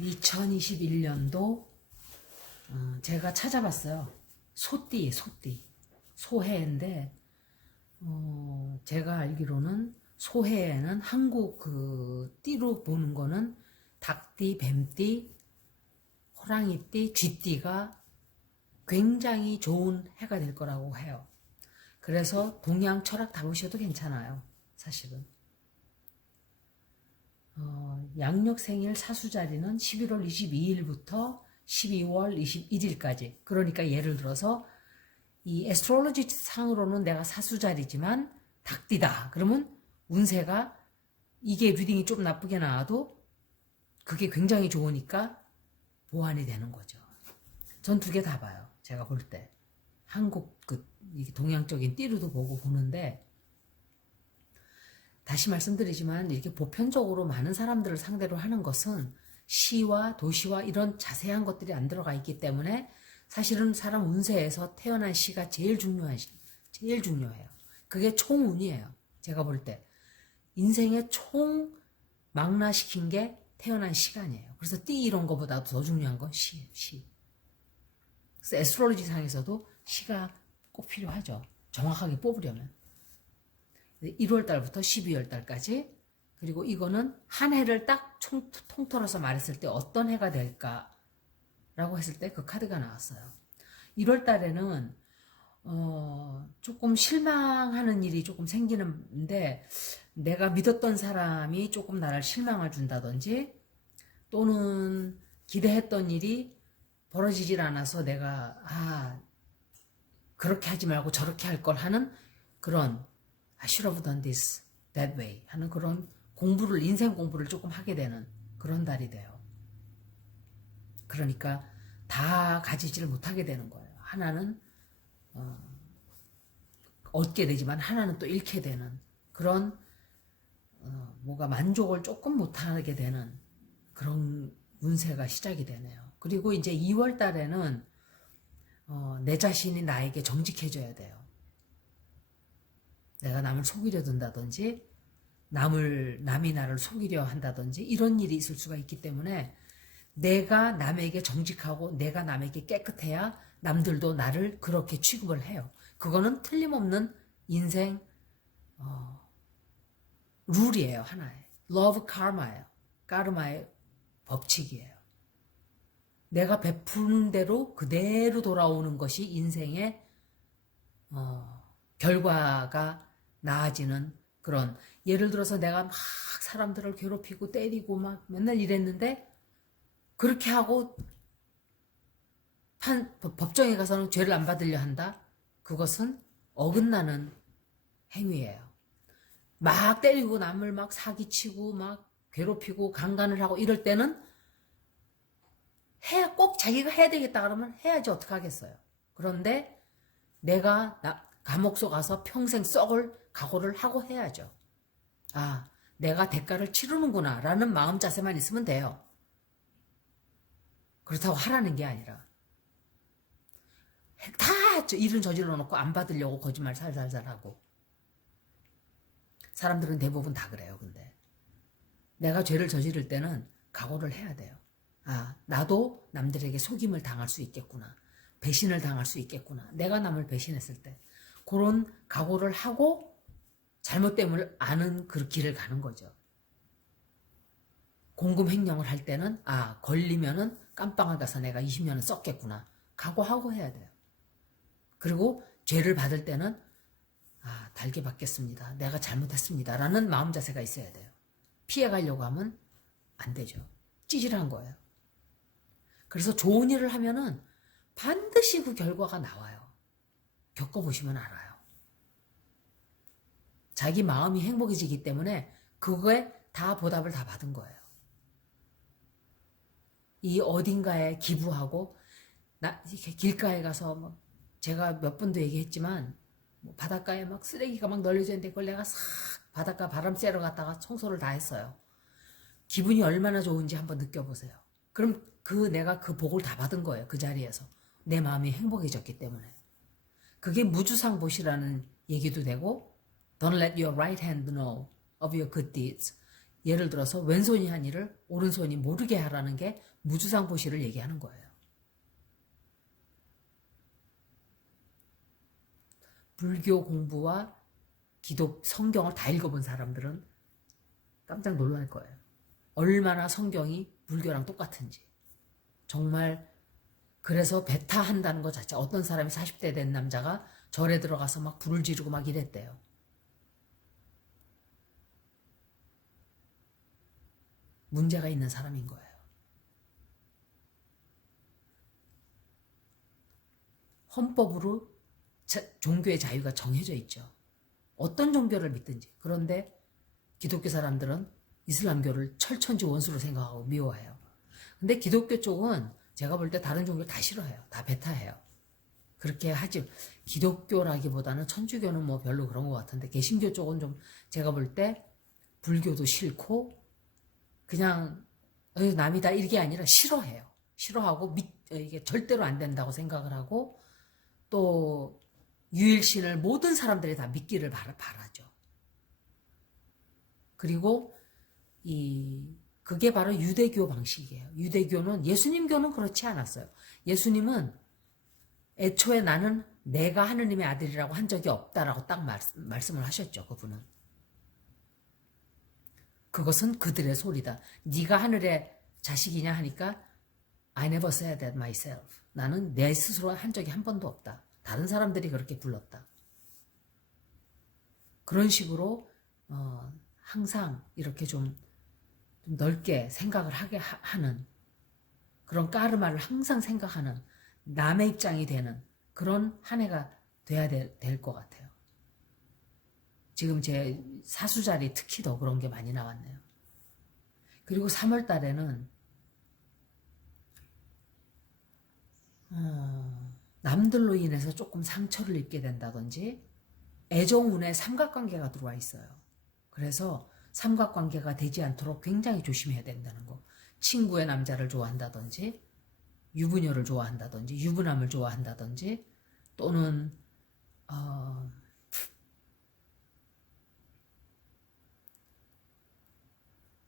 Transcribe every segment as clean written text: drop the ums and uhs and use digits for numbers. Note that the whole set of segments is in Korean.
2021년도 제가 찾아봤어요. 소띠. 소해인데 제가 알기로는 소해에는 한국 그 띠로 보는 거는 닭띠, 뱀띠, 호랑이띠, 쥐띠가 굉장히 좋은 해가 될 거라고 해요. 그래서 동양 철학 다 보셔도 괜찮아요. 사실은. 양력 생일 사수자리는 11월 22일부터 12월 21일까지. 그러니까 예를 들어서 이 에스트롤로지 상으로는 내가 사수자리지만 닭띠다. 그러면 운세가 이게 리딩이 좀 나쁘게 나와도 그게 굉장히 좋으니까 보완이 되는 거죠. 전 두 개 다 봐요. 제가 볼 때. 한국 그 동양적인 띠로도 보는데 다시 말씀드리지만 이렇게 보편적으로 많은 사람들을 상대로 하는 것은 시와 도시와 이런 자세한 것들이 안 들어가 있기 때문에 사실은 사람 운세에서 태어난 시가 제일 중요해요. 그게 총운이에요. 제가 볼 때. 인생의 총 망라시킨 게 태어난 시간이에요. 그래서 띠 이런 거보다도 더 중요한 건 시예요. 시. 그래서 에스트롤로지 상에서도 시가 꼭 필요하죠. 정확하게 뽑으려면. 1월 달부터 12월 달까지. 그리고 이거는 한 해를 딱 통틀어서 말했을 때 어떤 해가 될까라고 했을 때 그 카드가 나왔어요. 1월 달에는 조금 실망하는 일이 조금 생기는데 내가 믿었던 사람이 조금 나를 실망을 준다든지 또는 기대했던 일이 벌어지질 않아서 내가 그렇게 하지 말고 저렇게 할 걸 하는 그런 I should have done this that way 하는 그런 인생 공부를 조금 하게 되는 그런 달이 돼요. 그러니까 다 가지지를 못하게 되는 거예요. 하나는 얻게 되지만 하나는 또 잃게 되는 그런 뭐가 만족을 조금 못하게 되는 그런 운세가 시작이 되네요. 그리고 이제 2월 달에는 내 자신이 나에게 정직해져야 돼요. 내가 남을 속이려 든다든지 남이 나를 속이려 한다든지 이런 일이 있을 수가 있기 때문에 내가 남에게 정직하고 내가 남에게 깨끗해야 남들도 나를 그렇게 취급을 해요. 그거는 틀림없는 인생 룰이에요. 하나의. Love karma예요. 까르마의 법칙이에요. 내가 베푸는 대로 그대로 돌아오는 것이 인생의 결과가 나아지는 그런 예를 들어서 내가 막 사람들을 괴롭히고 때리고 막 맨날 이랬는데 그렇게 하고 법정에 가서는 죄를 안 받으려 한다? 그것은 어긋나는 행위예요. 막 때리고 남을 막 사기치고 막 괴롭히고 강간을 하고 이럴 때는 꼭 자기가 해야 되겠다 그러면 해야지 어떡하겠어요. 그런데 내가 감옥소 가서 평생 썩을 각오를 하고 해야죠. 내가 대가를 치르는구나 라는 마음 자세만 있으면 돼요. 그렇다고 하라는 게 아니라 다 일은 저질러 놓고 안 받으려고 거짓말 살살살 하고 사람들은 대부분 다 그래요. 근데 내가 죄를 저지를 때는 각오를 해야 돼요. 나도 남들에게 속임을 당할 수 있겠구나. 배신을 당할 수 있겠구나. 내가 남을 배신했을 때 그런 각오를 하고 잘못됨을 아는 그 길을 가는 거죠. 공금횡령을 할 때는 걸리면은 깜빵을 가서 내가 20년은 썼겠구나. 각오하고 해야 돼요. 그리고 죄를 받을 때는 달게 받겠습니다. 내가 잘못했습니다. 라는 마음 자세가 있어야 돼요. 피해가려고 하면 안 되죠. 찌질한 거예요. 그래서 좋은 일을 하면은 반드시 그 결과가 나와요. 겪어보시면 알아요. 자기 마음이 행복해지기 때문에 그거에 다 보답을 다 받은 거예요. 이 어딘가에 기부하고 이렇게 길가에 가서 막 제가 몇 번도 얘기했지만 바닷가에 막 쓰레기가 막 널려져 있는데 그걸 내가 싹 바닷가 바람 쐬러 갔다가 청소를 다 했어요. 기분이 얼마나 좋은지 한번 느껴보세요. 그럼 내가 그 복을 다 받은 거예요. 그 자리에서. 내 마음이 행복해졌기 때문에. 그게 무주상보시라는 얘기도 되고 Don't let your right hand know of your good deeds. 예를 들어서 왼손이 한 일을 오른손이 모르게 하라는 게 무주상보시를 얘기하는 거예요. 불교 공부와 기독 성경을 다 읽어본 사람들은 깜짝 놀랄 거예요. 얼마나 성경이 불교랑 똑같은지. 정말 그래서 배타한다는 것 자체, 어떤 사람이 40대 된 남자가 절에 들어가서 막 불을 지르고 막 이랬대요. 문제가 있는 사람인 거예요. 헌법으로 종교의 자유가 정해져 있죠. 어떤 종교를 믿든지. 그런데 기독교 사람들은 이슬람교를 철천지 원수로 생각하고 미워해요. 근데 기독교 쪽은 제가 볼 때 다른 종교를 다 싫어해요. 다 배타해요. 그렇게 하지. 기독교라기보다는 천주교는 뭐 별로 그런 것 같은데 개신교 쪽은 좀 제가 볼 때 불교도 싫고 그냥 남이다 이게 아니라 싫어해요. 싫어하고 이게 절대로 안 된다고 생각을 하고 또 유일신을 모든 사람들이 다 믿기를 바라죠. 그리고 그게 바로 유대교 방식이에요. 유대교는 예수님교는 그렇지 않았어요. 예수님은 애초에 나는 내가 하느님의 아들이라고 한 적이 없다라고 딱 말씀을 하셨죠. 그분은. 그것은 그들의 소리다. 네가 하늘의 자식이냐 하니까 I never said that myself. 나는 내 스스로 한 적이 한 번도 없다. 다른 사람들이 그렇게 불렀다. 그런 식으로 항상 이렇게 좀 넓게 생각을 하게 하는 그런 까르마를 항상 생각하는 남의 입장이 되는 그런 한 해가 돼야 될 것 같아요. 지금 제 사수자리 특히 더 그런 게 많이 나왔네요. 그리고 3월 달에는 남들로 인해서 조금 상처를 입게 된다든지 애정운에 삼각관계가 들어와 있어요. 그래서 삼각관계가 되지 않도록 굉장히 조심해야 된다는 거. 친구의 남자를 좋아한다든지 유부녀를 좋아한다든지 유부남을 좋아한다든지 또는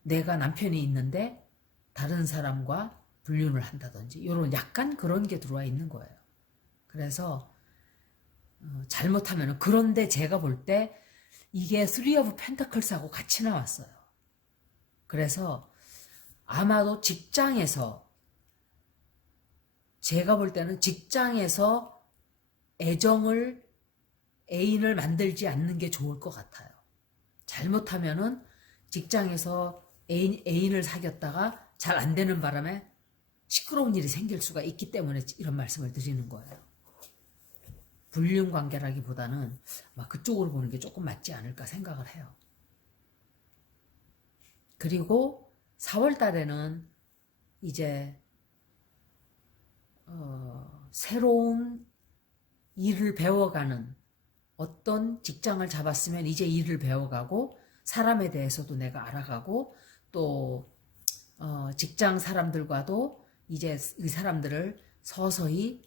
내가 남편이 있는데 다른 사람과 불륜을 한다든지 이런 약간 그런 게 들어와 있는 거예요. 그래서 잘못하면 그런데 제가 볼 때 이게 3 of Pentacles하고 같이 나왔어요. 그래서 아마도 직장에서 제가 볼 때는 직장에서 애인을 만들지 않는 게 좋을 것 같아요. 잘못하면은 직장에서 애인을 사귀었다가 잘 안 되는 바람에 시끄러운 일이 생길 수가 있기 때문에 이런 말씀을 드리는 거예요. 불륜 관계라기보다는 막 그쪽으로 보는 게 조금 맞지 않을까 생각을 해요. 그리고 4월 달에는 이제 새로운 일을 배워가는 어떤 직장을 잡았으면 이제 일을 배워가고 사람에 대해서도 내가 알아가고 또 직장 사람들과도 이제 이 사람들을 서서히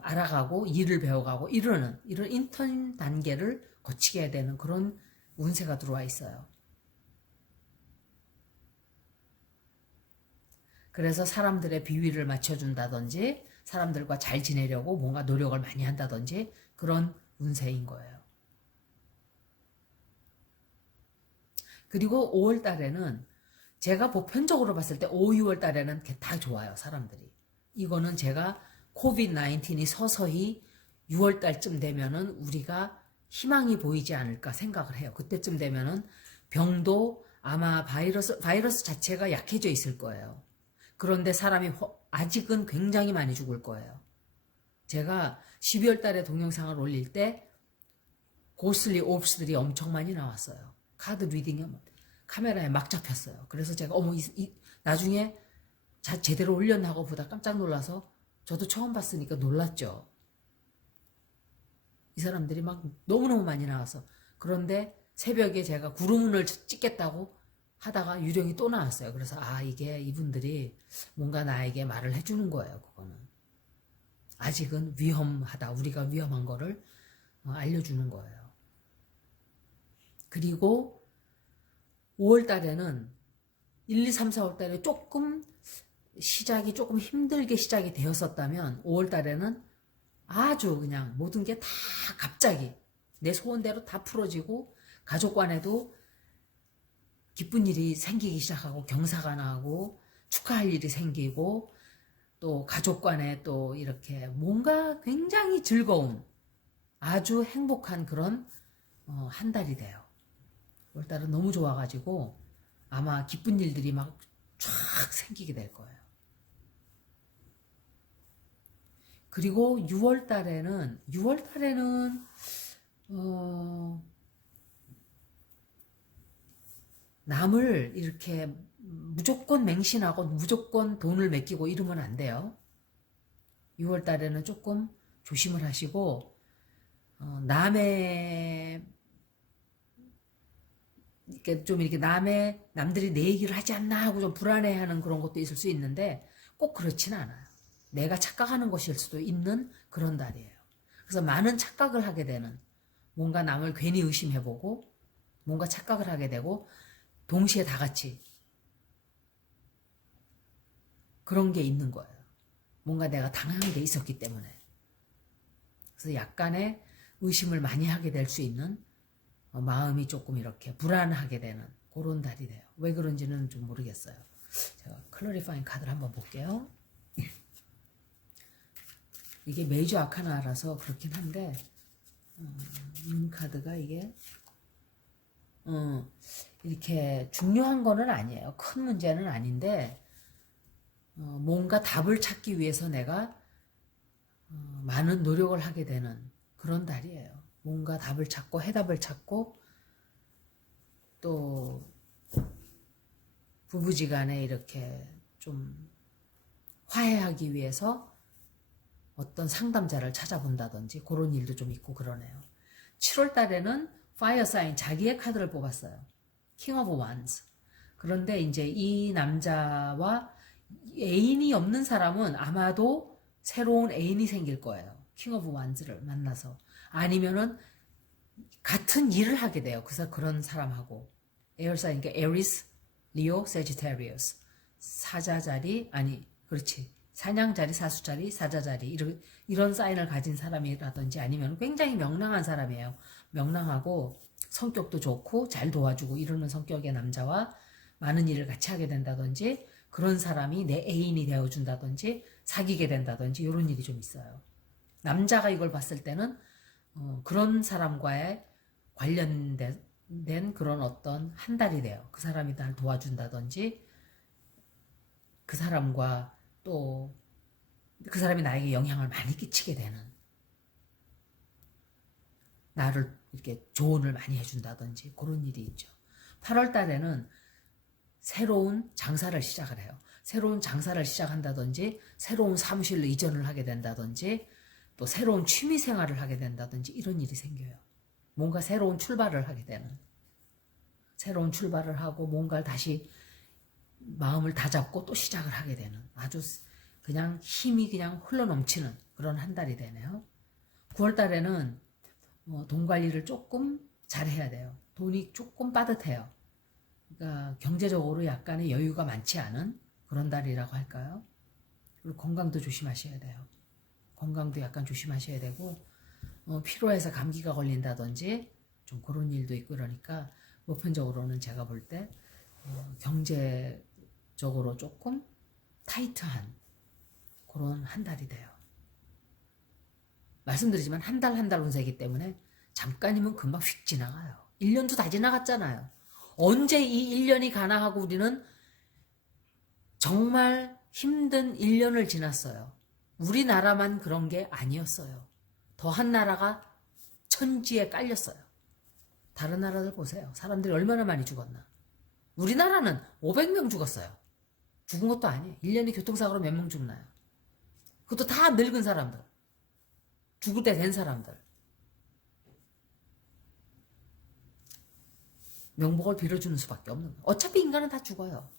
알아가고 일을 배워가고 이런 인턴 단계를 거치게 되는 그런 운세가 들어와 있어요. 그래서 사람들의 비위를 맞춰준다든지 사람들과 잘 지내려고 뭔가 노력을 많이 한다든지 그런 운세인 거예요. 그리고 5월 달에는 제가 보편적으로 봤을 때 5, 6월 달에는 다 좋아요. 사람들이. 이거는 제가 코비드-19이 서서히 6월 달쯤 되면은 우리가 희망이 보이지 않을까 생각을 해요. 그때쯤 되면은 병도 아마 바이러스 자체가 약해져 있을 거예요. 그런데 사람이 아직은 굉장히 많이 죽을 거예요. 제가 12월 달에 동영상을 올릴 때 고슬리 오브스들이 엄청 많이 나왔어요. 카드 리딩에 카메라에 막 잡혔어요. 그래서 제가 나중에 제대로 올렸나 하고 보다 깜짝 놀라서 저도 처음 봤으니까 놀랐죠. 이 사람들이 막 너무너무 많이 나와서. 그런데 새벽에 제가 구름운을 찍겠다고 하다가 유령이 또 나왔어요. 그래서 이게 이분들이 뭔가 나에게 말을 해주는 거예요. 그거는 아직은 위험하다. 우리가 위험한 거를 알려주는 거예요. 그리고 5월 달에는 1, 2, 3, 4월 달에 조금 시작이 조금 힘들게 시작이 되었었다면 5월 달에는 아주 그냥 모든 게 다 갑자기 내 소원대로 다 풀어지고 가족 간에도 기쁜 일이 생기기 시작하고 경사가 나고 축하할 일이 생기고 또 가족 간에 또 이렇게 뭔가 굉장히 즐거운 아주 행복한 그런 한 달이 돼요. 5월달은 너무 좋아가지고 아마 기쁜 일들이 막 쫙 생기게 될 거예요. 그리고 6월달에는 남을 이렇게 무조건 맹신하고 무조건 돈을 맡기고 이러면 안 돼요. 6월 달에는 조금 조심을 하시고 남의 좀 이렇게 남들이 내 얘기를 하지 않나 하고 좀 불안해하는 그런 것도 있을 수 있는데 꼭 그렇지는 않아요. 내가 착각하는 것일 수도 있는 그런 달이에요. 그래서 많은 착각을 하게 되는 뭔가 남을 괜히 의심해보고 뭔가 착각을 하게 되고 동시에 다 같이 그런 게 있는 거예요. 뭔가 내가 당한 게 있었기 때문에. 그래서 약간의 의심을 많이 하게 될 수 있는 마음이 조금 이렇게 불안하게 되는 그런 달이 돼요. 왜 그런지는 좀 모르겠어요. 제가 클래리파잉 카드를 한번 볼게요. 이게 메이저 아카나라서 그렇긴 한데 카드가 이게 이렇게 중요한 거는 아니에요. 큰 문제는 아닌데 뭔가 답을 찾기 위해서 내가 많은 노력을 하게 되는 그런 달이에요. 뭔가 답을 찾고 해답을 찾고 또 부부지간에 이렇게 좀 화해하기 위해서 어떤 상담자를 찾아본다든지 그런 일도 좀 있고 그러네요. 7월 달에는 파이어 사인 자기의 카드를 뽑았어요. 킹 오브 완즈. 그런데 이제 이 남자와 애인이 없는 사람은 아마도 새로운 애인이 생길 거예요. 킹 오브 완즈를 만나서. 아니면은 같은 일을 하게 돼요. 그래서 그런 사람하고. 에어사인, 그러니까 에리스, 리오, 세지테리어스. 사자자리, 아니, 그렇지. 사냥자리, 사수자리, 사자자리. 이런 사인을 가진 사람이라든지 아니면 굉장히 명랑한 사람이에요. 명랑하고 성격도 좋고 잘 도와주고 이러는 성격의 남자와 많은 일을 같이 하게 된다든지 그런 사람이 내 애인이 되어준다든지 사귀게 된다든지 이런 일이 좀 있어요. 남자가 이걸 봤을 때는 그런 사람과의 관련된 그런 어떤 한 달이 돼요. 그 사람이 날 도와준다든지 그 사람과 또 그 사람이 나에게 영향을 많이 끼치게 되는 나를 이렇게 조언을 많이 해준다든지 그런 일이 있죠. 8월 달에는 새로운 장사를 시작을 해요. 새로운 장사를 시작한다든지 새로운 사무실로 이전을 하게 된다든지 또 새로운 취미 생활을 하게 된다든지 이런 일이 생겨요. 뭔가 새로운 출발을 하게 되는 새로운 출발을 하고 뭔가를 다시 마음을 다잡고 또 시작을 하게 되는 아주 그냥 힘이 그냥 흘러넘치는 그런 한 달이 되네요. 9월 달에는 돈 관리를 조금 잘해야 돼요. 돈이 조금 빠듯해요. 그러니까 경제적으로 약간의 여유가 많지 않은 그런 달이라고 할까요? 그리고 건강도 조심하셔야 돼요. 건강도 약간 조심하셔야 되고 피로해서 감기가 걸린다든지 좀 그런 일도 있고 그러니까 보편적으로는 제가 볼 때 경제적으로 조금 타이트한 그런 한 달이 돼요. 말씀드리지만 한 달 한 달 운세이기 때문에 잠깐이면 금방 휙 지나가요. 1년도 다 지나갔잖아요. 언제 이 1년이 가나 하고 우리는 정말 힘든 1년을 지났어요. 우리나라만 그런 게 아니었어요. 더한 나라가 천지에 깔렸어요. 다른 나라들 보세요. 사람들이 얼마나 많이 죽었나. 우리나라는 500명 죽었어요. 죽은 것도 아니에요. 1년에 교통사고로 몇 명 죽나요? 그것도 다 늙은 사람들. 죽을 때 된 사람들. 명복을 빌어주는 수밖에 없는 거예요. 어차피 인간은 다 죽어요.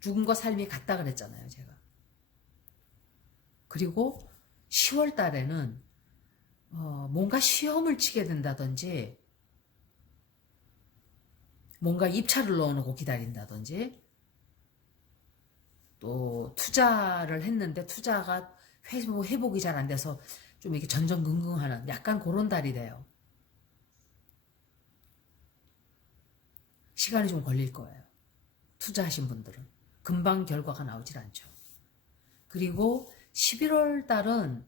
죽음과 삶이 같다 그랬잖아요, 제가. 그리고 10월 달에는 뭔가 시험을 치게 된다든지 뭔가 입찰을 넣어놓고 기다린다든지, 또 투자를 했는데 투자가 회복이 잘 안 돼서 좀 이렇게 전전긍긍하는 약간 그런 달이 돼요. 시간이 좀 걸릴 거예요. 투자하신 분들은. 금방 결과가 나오질 않죠. 그리고 11월 달은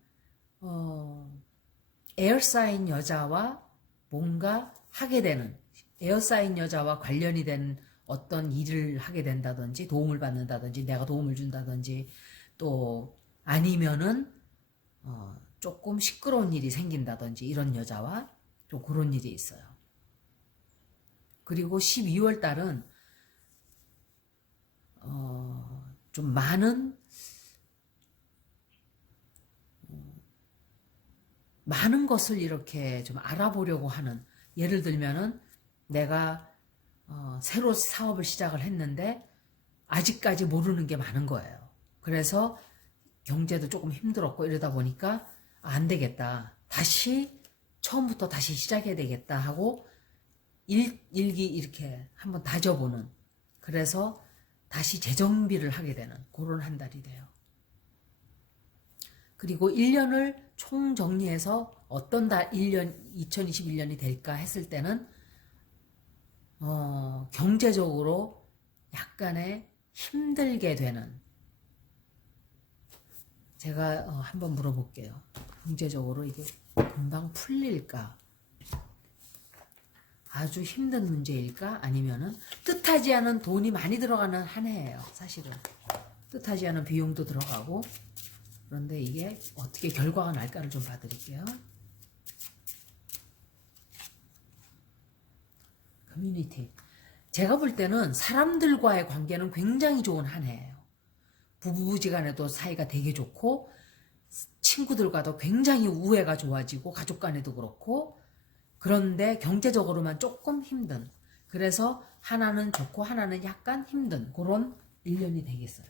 에어사인 여자와 뭔가 하게 되는, 에어사인 여자와 관련이 된 어떤 일을 하게 된다든지 도움을 받는다든지 내가 도움을 준다든지 또 아니면은 조금 시끄러운 일이 생긴다든지 이런 여자와 좀 그런 일이 있어요. 그리고 12월 달은 좀 많은 것을 이렇게 좀 알아보려고 하는, 예를 들면은 내가 새로 사업을 시작을 했는데 아직까지 모르는 게 많은 거예요. 그래서 경제도 조금 힘들었고 이러다 보니까 안 되겠다. 처음부터 다시 시작해야 되겠다 하고 일기 이렇게 한번 다져보는, 그래서 다시 재정비를 하게 되는 그런 한 달이 돼요. 그리고 1년을 총 정리해서 어떤 2021년이 될까 했을 때는 경제적으로 약간의 힘들게 되는, 제가 한번 물어볼게요. 경제적으로 이게 금방 풀릴까? 아주 힘든 문제일까? 아니면은 뜻하지 않은 돈이 많이 들어가는 한 해예요. 사실은 뜻하지 않은 비용도 들어가고, 그런데 이게 어떻게 결과가 날까를 좀 봐드릴게요. 커뮤니티. 제가 볼 때는 사람들과의 관계는 굉장히 좋은 한 해예요. 부부지간에도 사이가 되게 좋고 친구들과도 굉장히 우애가 좋아지고 가족 간에도 그렇고, 그런데 경제적으로만 조금 힘든, 그래서 하나는 좋고 하나는 약간 힘든 그런 1년이 되겠어요.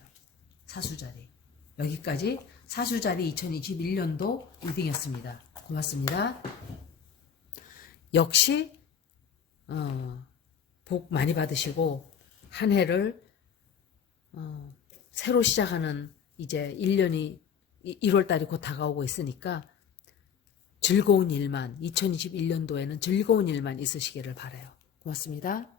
사수자리. 여기까지 사수자리 2021년도 리딩이었습니다. 고맙습니다. 역시 복 많이 받으시고 한 해를 새로 시작하는, 이제 1년이 1월달이 곧 다가오고 있으니까 즐거운 일만, 2021년도에는 즐거운 일만 있으시기를 바라요. 고맙습니다.